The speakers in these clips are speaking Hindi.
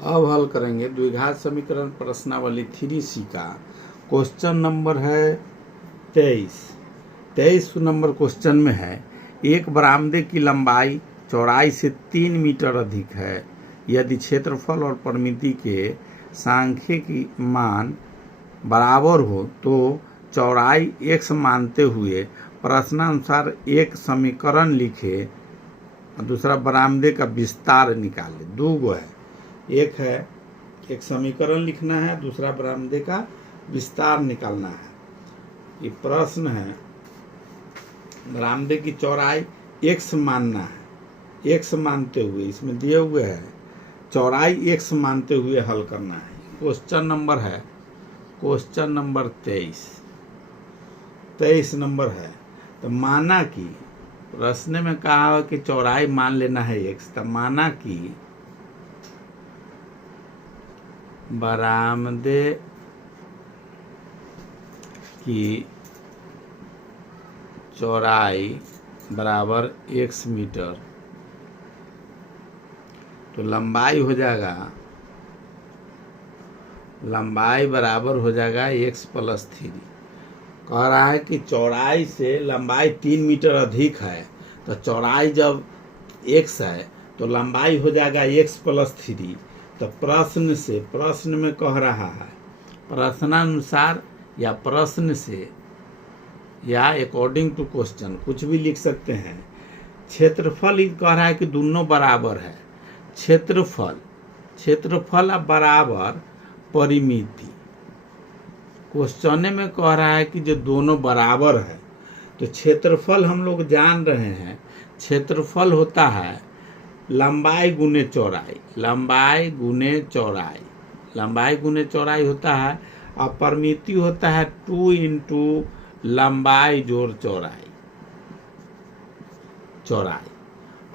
अब हल करेंगे द्विघात समीकरण प्रश्नावली 3C का क्वेश्चन नंबर है 23 नंबर क्वेश्चन में है, एक बरामदे की लंबाई चौड़ाई से 3 मीटर अधिक है। यदि क्षेत्रफल और परिमिति के सांख्यिकी मान बराबर हो तो चौड़ाई x मानते हुए प्रश्नानुसार एक समीकरण लिखे और दूसरा बरामदे का विस्तार निकाले। दो गो है, एक है एक समीकरण लिखना है, दूसरा बरामदे का विस्तार निकालना है। ये प्रश्न है, बरामदे की चौड़ाई x मानना है, x मानते हुए इसमें दिए हुए है चौड़ाई x मानते हुए हल करना है। क्वेश्चन नंबर है क्वेश्चन नंबर 23 नंबर है। तो माना कि प्रश्न में कहा है कि चौड़ाई मान लेना है x, तो माना कि बरामदे की चौड़ाई बराबर x मीटर, तो लंबाई हो जाएगा, लंबाई बराबर हो जाएगा x + 3। कह रहा है कि चौड़ाई से लंबाई 3 मीटर अधिक है, तो चौड़ाई जब x है तो लंबाई हो जाएगा x + 3। तो प्रश्न में कह रहा है, प्रश्नानुसार या प्रश्न से या अकॉर्डिंग टू क्वेश्चन कुछ भी लिख सकते हैं। क्षेत्रफल कह रहा है कि दोनों बराबर है, क्षेत्रफल बराबर परिमिति। क्वेश्चन में कह रहा है कि जो दोनों बराबर है, तो क्षेत्रफल हम लोग जान रहे हैं, क्षेत्रफल होता है लंबाई गुने चौड़ाई, लंबाई गुने चौड़ाई, लंबाई गुने चौड़ाई होता है, और परिमिति होता है 2 × लंबाई जोड़ चौड़ाई।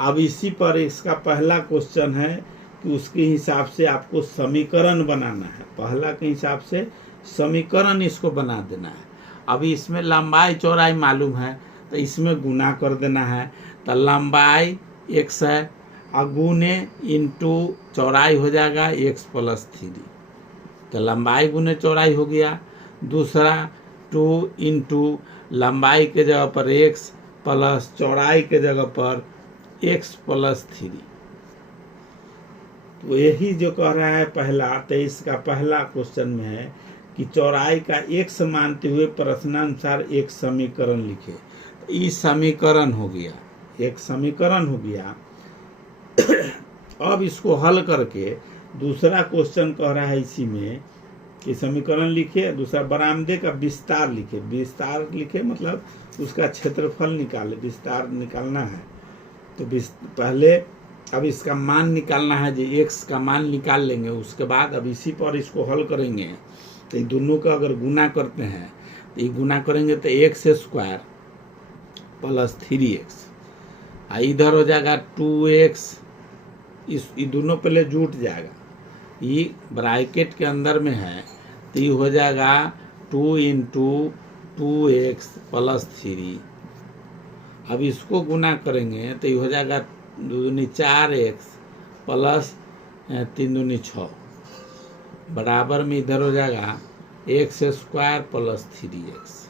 अब इसी पर इसका पहला क्वेश्चन है कि उसके हिसाब से आपको समीकरण बनाना है, पहला के हिसाब से समीकरण इसको बना देना है। अभी इसमें लंबाई चौड़ाई मालूम है तो इसमें गुना कर देना है, तो लंबाई x है और गुने इंटू चौड़ाई हो जाएगा x + 3, तो लंबाई गुने चौड़ाई हो गया। दूसरा 2 × लंबाई के जगह पर x प्लस चौड़ाई के जगह पर x + 3। तो यही जो कह रहा है पहला, तो इसका पहला क्वेश्चन में है कि चौड़ाई का x मानते हुए प्रश्नानुसार एक समीकरण लिखे। तो ये समीकरण हो गया, एक समीकरण हो गया। अब इसको हल करके दूसरा क्वेश्चन कह रहा है इसी में कि समीकरण लिखे, दूसरा बरामदे का विस्तार लिखे। विस्तार लिखे मतलब उसका क्षेत्रफल निकाले, विस्तार निकालना है। तो पहले अब इसका मान निकालना है, जो x का मान निकाल लेंगे, उसके बाद अब इसी पर इसको हल करेंगे। तो ये दोनों का अगर गुना करते हैं तो ये गुना करेंगे तो x² + 3x, इधर हो जाएगा 2x, ये दोनों पहले जुट जाएगा, ये ब्रैकेट के अंदर में है, तो ये हो जाएगा 2 × 2x + 3। अब इसको गुना करेंगे तो ये हो जाएगा 2 दूनी 4x + 3 दूनी 6, बराबर में इधर हो जाएगा x² + 3x।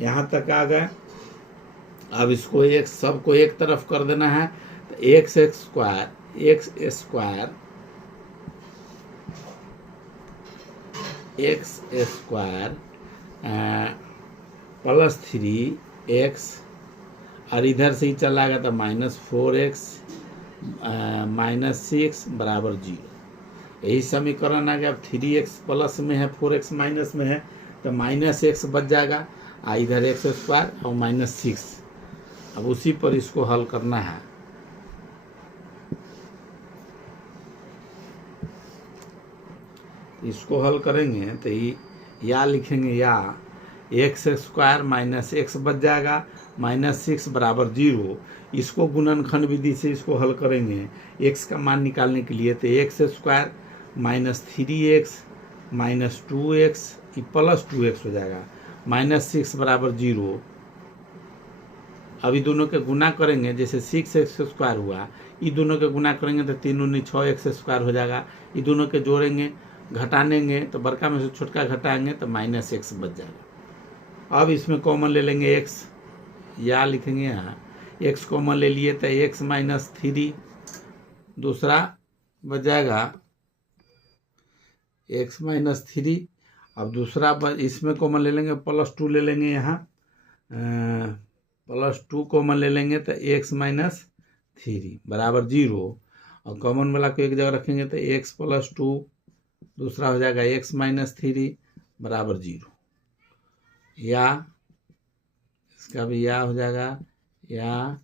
यहाँ तक आ गए। अब इसको एक सबको एक तरफ कर देना है, तो x² + 3x, और इधर से ही चला गया तो -4x -6 बराबर 0। यही समीकरण आ गया। अब 3x प्लस में है, 4x माइनस में है, तो -x बच जाएगा, इधर x² और -6। अब उसी पर इसको हल करना है। इसको हल करेंगे तो या लिखेंगे, या x² -x बच जाएगा, -6 बराबर 0। इसको गुणनखंड विधि से इसको हल करेंगे x का मान निकालने के लिए, तो x² -3x -2x + 2x हो जाएगा, -6 बराबर 0। अभी दोनों के गुना करेंगे, जैसे 6x² हुआ, ये दोनों के गुना करेंगे तो 3 दूनी 6 एक्स स्क्वायर हो जाएगा। ये दोनों के जोड़ेंगे घटानेंगे तो बड़का में से छोटका घटाएंगे तो माइनस एक्स बच जाएगा। अब इसमें कॉमन ले लेंगे एक्स, या लिखेंगे यहाँ एक्स कॉमन ले लिए तो एक्स माइनस 3 दूसरा बच जाएगा एक्स माइनस 3। अब दूसरा इसमें कॉमन ले लेंगे +2 ले लेंगे, यहाँ +2 कॉमन ले लेंगे तो एक्स माइनस 3 बराबर 0। और कॉमन वाला को एक जगह रखेंगे तो एक्स +2 दूसरा हो जाएगा एक्स माइनस 3 बराबर 0। या इसका भी या हो जाएगा। या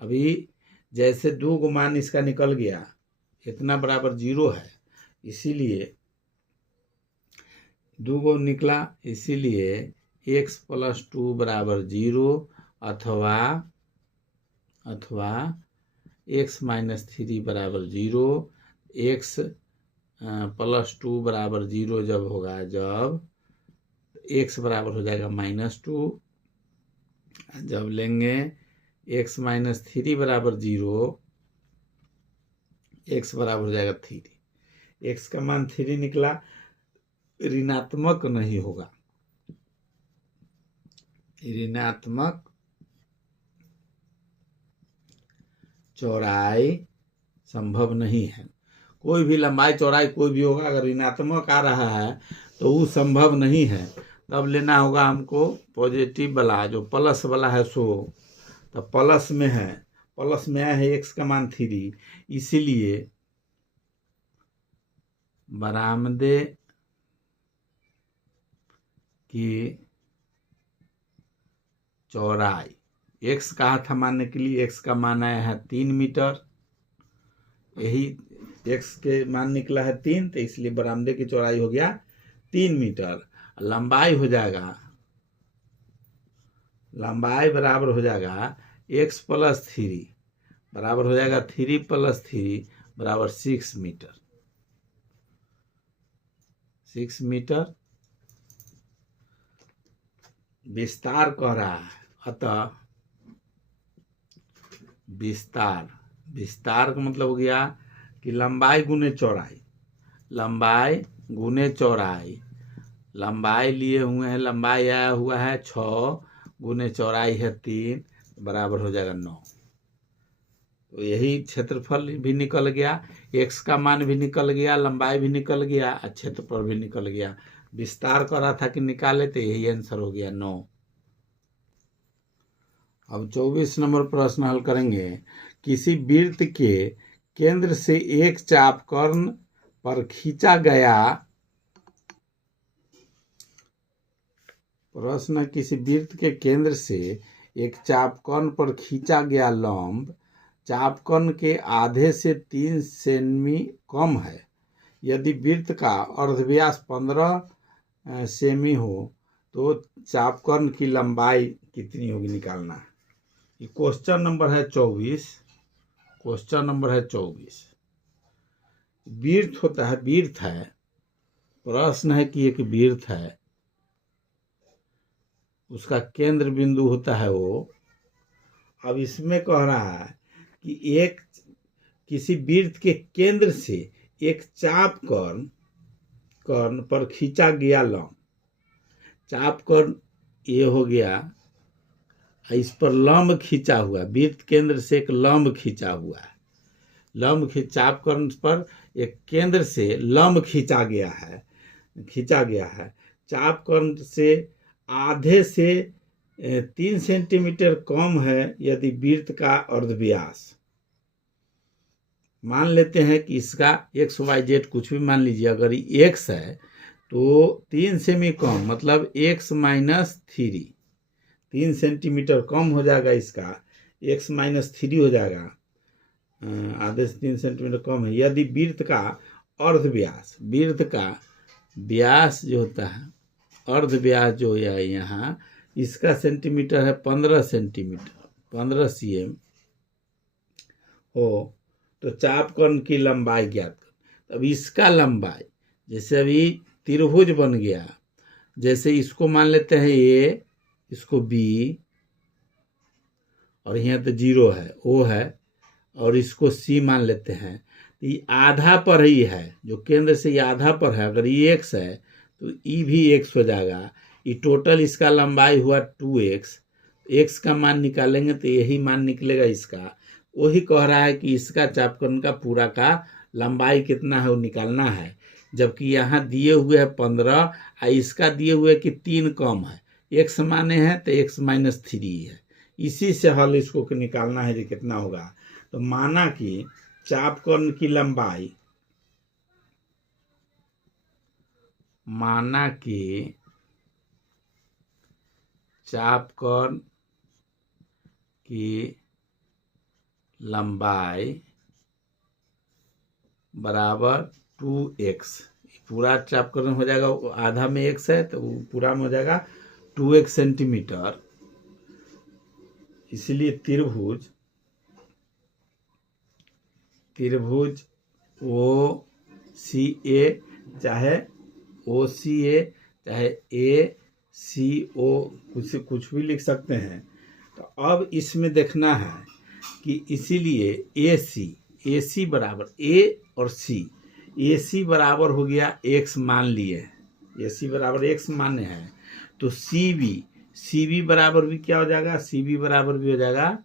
अभी जैसे 2 को मान इसका निकल गया, इतना बराबर 0 है, इसीलिए 2 को निकला, इसीलिए x +2 बराबर 0 अथवा x माइनस 3 बराबर 0। x +2 बराबर 0 जब होगा, जब x बराबर हो जाएगा -2, जब लेंगे x माइनस 3 बराबर 0, x बराबर हो जाएगा 3। x का मान 3 निकला, ऋणात्मक नहीं होगा, ऋणात्मक चौड़ाई संभव नहीं है। कोई भी लंबाई चौड़ाई कोई भी होगा, अगर ऋणात्मक आ रहा है तो वो संभव नहीं है। तब लेना होगा हमको पॉजिटिव वाला, जो प्लस वाला है सो, तो प्लस में है, प्लस में आया है एक्स का मान 3, इसीलिए बरामदे की चौड़ाई, एक्स कहा था मानने के लिए, एक्स का मान आया है 3 मीटर, यही एक्स के मान निकला है 3, तो इसलिए बरामदे की चौड़ाई हो गया 3 मीटर। लंबाई हो जाएगा, लंबाई बराबर हो जाएगा x + 3 बराबर हो जाएगा 3 + 3 बराबर 6 मीटर, 6 मीटर। विस्तार कह रहा है, अतः विस्तार का मतलब हो गया कि लंबाई गुने चौड़ाई, लंबाई गुने चौड़ाई, लंबाई लिए हुए हैं, लंबाई आया हुआ है 6 गुने चौड़ाई है 3 बराबर हो जाएगा 9। तो यही क्षेत्रफल भी निकल गया, x का मान भी निकल गया, लंबाई भी निकल गया, क्षेत्रफल भी निकल गया। विस्तार कर रहा था कि निकाले, तो यही आंसर हो गया 9। अब 24 नंबर प्रश्न हल करेंगे। किसी वृत्त के केंद्र से एक चाप कर्ण पर खींचा गया, प्रश्न किसी वृत्त के केंद्र से एक चापकर्ण पर खींचा गया लंब चापकर्ण के आधे से 3 सेमी कम है। यदि वृत्त का अर्धव्यास 15 सेमी हो तो चापकर्ण की लंबाई कितनी होगी, निकालना। ये क्वेश्चन नंबर है 24, क्वेश्चन नंबर है 24। वृत्त होता है, वृत्त है, प्रश्न है कि एक वृत्त है, उसका केंद्र बिंदु होता है वो। अब इसमें कह रहा है कि किसी वृत्त के केंद्र से एक चाप कर्ण पर खींचा गया लंब, चाप कर्ण ये हो गया, इस पर लंब खींचा हुआ, वृत्त केंद्र से एक लंब खींचा हुआ है, चाप कर्ण पर एक केंद्र से लंब खींचा गया है, चाप कर्ण से आधे से 3 सेंटीमीटर कम है यदि वृत्त का अर्धव्यास। मान लेते हैं कि इसका एक्स वाई जेड कुछ भी मान लीजिए, अगर ये एक्स है तो 3 सेमी कम, मतलब x माइनस 3, 3 सेंटीमीटर कम हो जाएगा, इसका x माइनस 3 हो जाएगा, आधे से 3 सेंटीमीटर कम है। यदि वृत्त का अर्धव्यास, वृत्त का व्यास जो होता है, अर्धव्यास जो है यहाँ, इसका सेंटीमीटर है 15 सेंटीमीटर, 15 cm हो, तो चापकर्ण की लंबाई ज्ञात कर। अब इसका लंबाई, जैसे अभी त्रिभुज बन गया, जैसे इसको मान लेते हैं A, इसको B, और यहाँ तो 0 है, O है, और इसको सी मान लेते हैं, तो ये आधा पर ही है, जो केंद्र से ये आधा पर है, अगर ये एक्स है तो ई भी एक्स हो जाएगा। ये टोटल इसका लंबाई हुआ 2x, एक्स का मान निकालेंगे तो यही मान निकलेगा इसका। वही कह रहा है कि इसका चापकर्ण का पूरा का लंबाई कितना है वो निकालना है, जबकि यहाँ दिए हुए है 15 और इसका दिए हुए कि 3 कम है, एक्स माने हैं तो x माइनस 3 है। इसी से हल इसको निकालना है जो कितना होगा। तो माना कि चापकर्ण की लंबाई, माना कि चापकर्ण की लंबाई बराबर 2x, पूरा चापकर्ण हो जाएगा, आधा में x है तो पूरा में हो जाएगा 2x सेंटीमीटर। इसलिए त्रिभुज ओ सी ए चाहे ओ सी ए चाहे ए सी ओ कुछ भी लिख सकते हैं। तो अब इसमें देखना है कि इसीलिए ए सी बराबर ए और सी, ए सी बराबर हो गया एक्स मान लिए, ए सी बराबर एक्स माने हैं, तो सी बी बराबर भी क्या हो जाएगा, सी बी बराबर भी हो जाएगा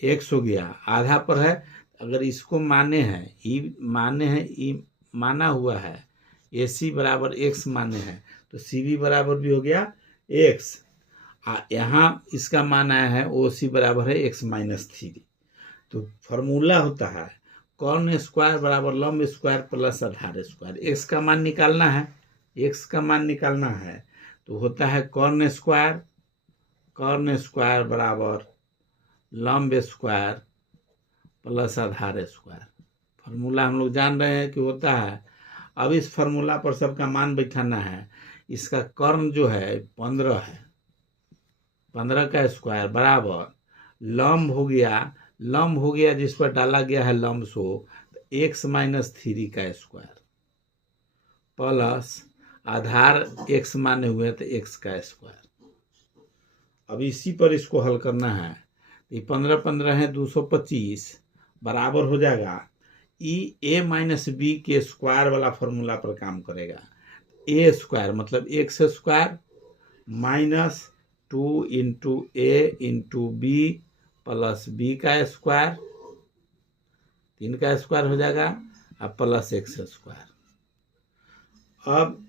एक्स हो गया, आधा पर है। अगर इसको माने हैं ई माने हैं, ई माना हुआ है, ए सी बराबर एक्स माने हैं, तो सी बी बराबर भी हो गया एक्स। यहाँ इसका मान आया है ओ सी बराबर है एक्स माइनस 3। तो फॉर्मूला होता है कॉर्न स्क्वायर बराबर लंब स्क्वायर प्लस आधार स्क्वायर। एक्स का मान निकालना है, एक्स का मान निकालना है तो होता है कॉर्न स्क्वायर बराबर लंब स्क्वायर प्लस आधार स्क्वायर। फार्मूला हम लोग जान रहे हैं कि होता है। अब इस फार्मूला पर सबका मान बैठाना है। इसका कर्ण जो है 15 है, 15 का स्क्वायर बराबर लंब हो गया जिस पर डाला गया है लंब सो, तो एक्स माइनस 3 का स्क्वायर प्लस आधार एक्स माने हुए तो एक्स का स्क्वायर। अब इसी पर इसको हल करना है। ये 15 15 है 225 बराबर हो जाएगा ई ए माइनस बी के स्क्वायर वाला फॉर्मूला पर काम करेगा। ए स्क्वायर मतलब एक्स स्क्वायर माइनस 2 इंटू ए इंटू बी प्लस बी का स्क्वायर, 3 का स्क्वायर हो जाएगा अब प्लस एक्स स्क्वायर। अब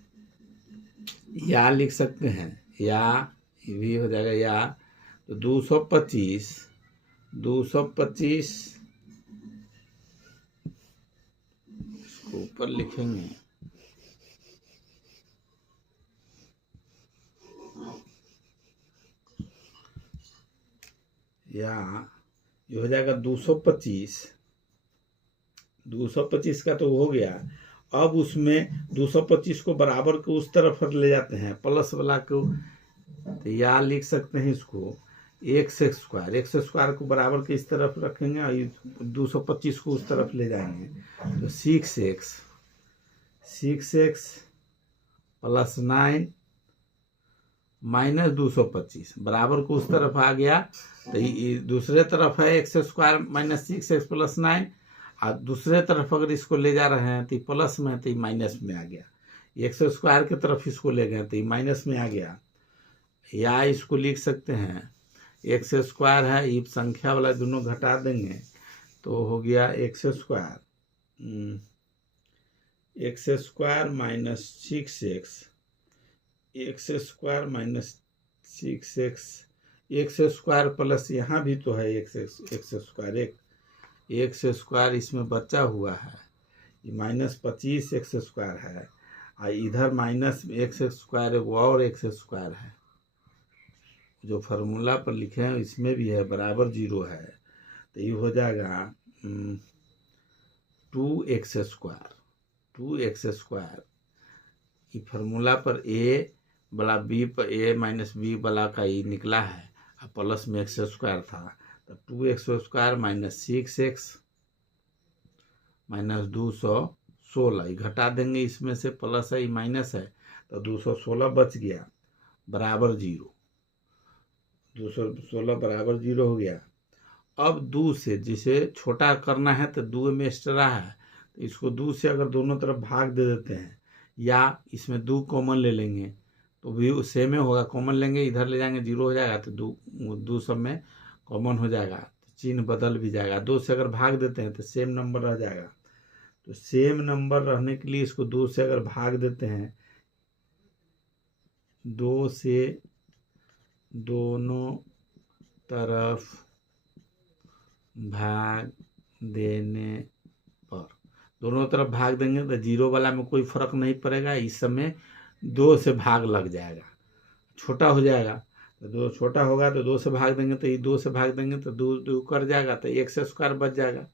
या लिख सकते हैं, या ये भी हो जाएगा या, तो 225 इसको ऊपर लिखेंगे, या ये हो जाएगा 225 का तो हो गया। अब उसमें 225 को बराबर को उस तरफ ले जाते हैं प्लस वाला को, तो या लिख सकते हैं इसको एक्स स्क्वायर को बराबर के इस तरफ रखेंगे और 225 को उस तरफ ले जाएंगे, तो 6x प्लस 9 माइनस 225 बराबर को उस तरफ आ गया, तो ये दूसरे तरफ है x square minus 6x plus 9, और दूसरे तरफ अगर इसको ले जा रहे हैं तो प्लस में तो माइनस में आ गया, एक्स स्क्वायर की तरफ इसको ले गए तो माइनस में आ गया। या इसको लिख सकते हैं एक्स स्क्वायर है, ये संख्या वाला दोनों घटा देंगे तो हो गया x square minus 6x, x square minus 6x, x square plus यहाँ भी तो है एक्स स्क्वायर, एक्स स्क्वायर इसमें बचा हुआ है, ये माइनस 25 एक्स स्क्वायर है, और इधर माइनस एक्स स्क्वायर एगो और एक्स स्क्वायर है, जो फार्मूला पर लिखे हैं इसमें भी है बराबर 0 है, तो ये हो जाएगा 2x स्क्वायर। ये फार्मूला पर ए वाला बी पर ए माइनस बी वाला का ये निकला है, और प्लस में एक्स स्क्वायर था, तो 2x square minus 6x minus 216, ये घटा देंगे इसमें से, प्लस है ये माइनस है तो 216 बच गया बराबर 0, 216 बराबर 0 हो गया। अब दो से जिसे छोटा करना है तो दो में एक्स्ट्रा है, तो इसको दो से अगर दोनों तरफ भाग दे देते हैं या इसमें दो कॉमन ले लेंगे तो भी सेम ही होगा। कॉमन लेंगे इधर ले जाएंगे 0 हो जाएगा, तो दो सब में कॉमन हो जाएगा, तो चिन्ह बदल भी जाएगा। 2 से अगर भाग देते हैं तो सेम नंबर रह जाएगा। तो सेम नंबर रहने के लिए इसको 2 से अगर भाग देते हैं, 2 से दोनों तरफ भाग देने पर, दोनों तरफ भाग देंगे तो 0 वाला में कोई फर्क नहीं पड़ेगा, इस समय 2 से भाग लग जाएगा, छोटा हो जाएगा। तो 2 छोटा होगा तो 2 से भाग देंगे, तो ये 2 से भाग देंगे तो 2 कर जाएगा, तो एक्स स्क्वायर बच जाएगा।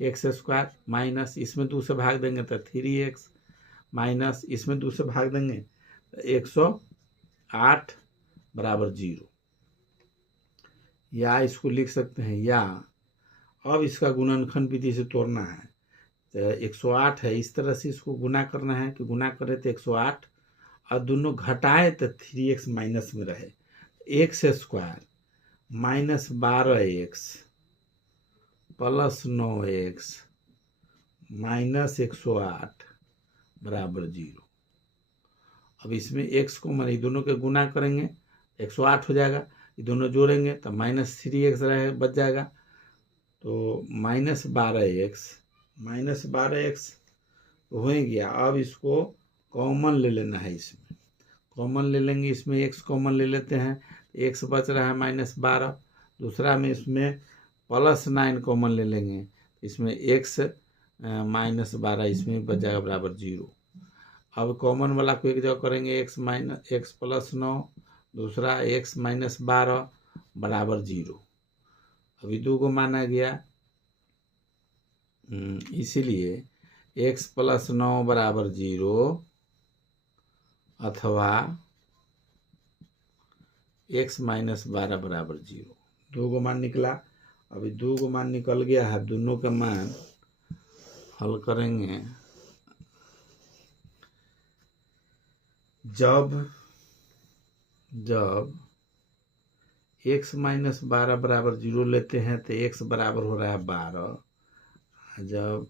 एक्स स्क्वायर माइनस इसमें 2 से भाग देंगे तो 3x माइनस इसमें 2 से भाग देंगे तो 108 बराबर 0। या इसको लिख सकते हैं, या अब इसका गुणनखंड विधि से तोड़ना है तो 108 है, इस तरह से इसको गुना करना है कि गुना करें तो 108 और दोनों घटाए तो 3x माइनस में रहे। X square minus 12x plus 9x minus 108 बराबर 0। अब इसमें x को मान दोनों के गुना करेंगे 108 हो जाएगा, ये दोनों जोड़ेंगे तो माइनस 3x रहे बच जाएगा, तो माइनस 12x हो ही गया। अब इसको कॉमन ले लेना है, इसमें कॉमन ले लेंगे, इसमें x कॉमन ले लेते हैं, x बच रहा है माइनस 12, दूसरा में इसमें प्लस 9 कॉमन ले लेंगे, इसमें x माइनस 12 इसमें बच जाएगा बराबर 0। अब कॉमन वाला को एक जगह करेंगे, x प्लस 9 दूसरा x माइनस 12 बराबर 0। अभी 2 को माना गया, इसीलिए x प्लस 9 बराबर 0 अथवा x माइनस 12 बराबर 0। 2 को मान निकला। अभी 2 को मान निकल गया है, दोनों का मान हल करेंगे। जब x माइनस 12 बराबर 0 लेते हैं तो x बराबर हो रहा है 12। जब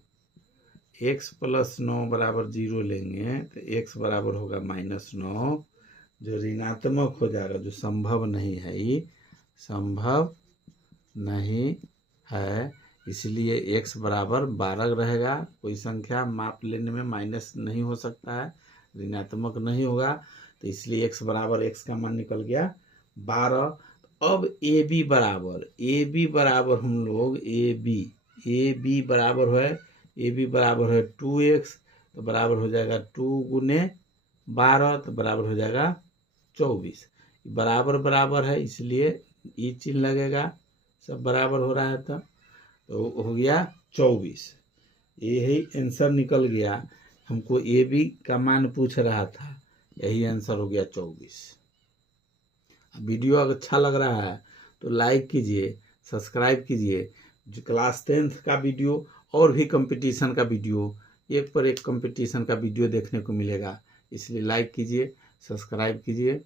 x प्लस 9 बराबर 0 लेंगे तो x बराबर होगा माइनस 9, जो ऋणात्मक हो जाएगा, जो संभव नहीं है, ये संभव नहीं है, इसलिए x बराबर 12 रहेगा। कोई संख्या माप लेने में माइनस नहीं हो सकता है, ऋणात्मक नहीं होगा, तो इसलिए x बराबर x का मान निकल गया 12। अब ए बी बराबर हम लोग ए बी बराबर है 2x, तो बराबर हो जाएगा 2 गुने 12, तो बराबर हो जाएगा 24। बराबर है इसलिए ये चिन्ह लगेगा, सब बराबर हो रहा है, तो हो गया 24। यही आंसर निकल गया। हमको ए बी का मान पूछ रहा था, यही आंसर हो गया 24। वीडियो अगर अच्छा लग रहा है तो लाइक कीजिए, सब्सक्राइब कीजिए। जो क्लास 10th का वीडियो और भी कंपटीशन का वीडियो, एक पर एक कंपटीशन का वीडियो देखने को मिलेगा, इसलिए लाइक कीजिए, सब्सक्राइब कीजिए।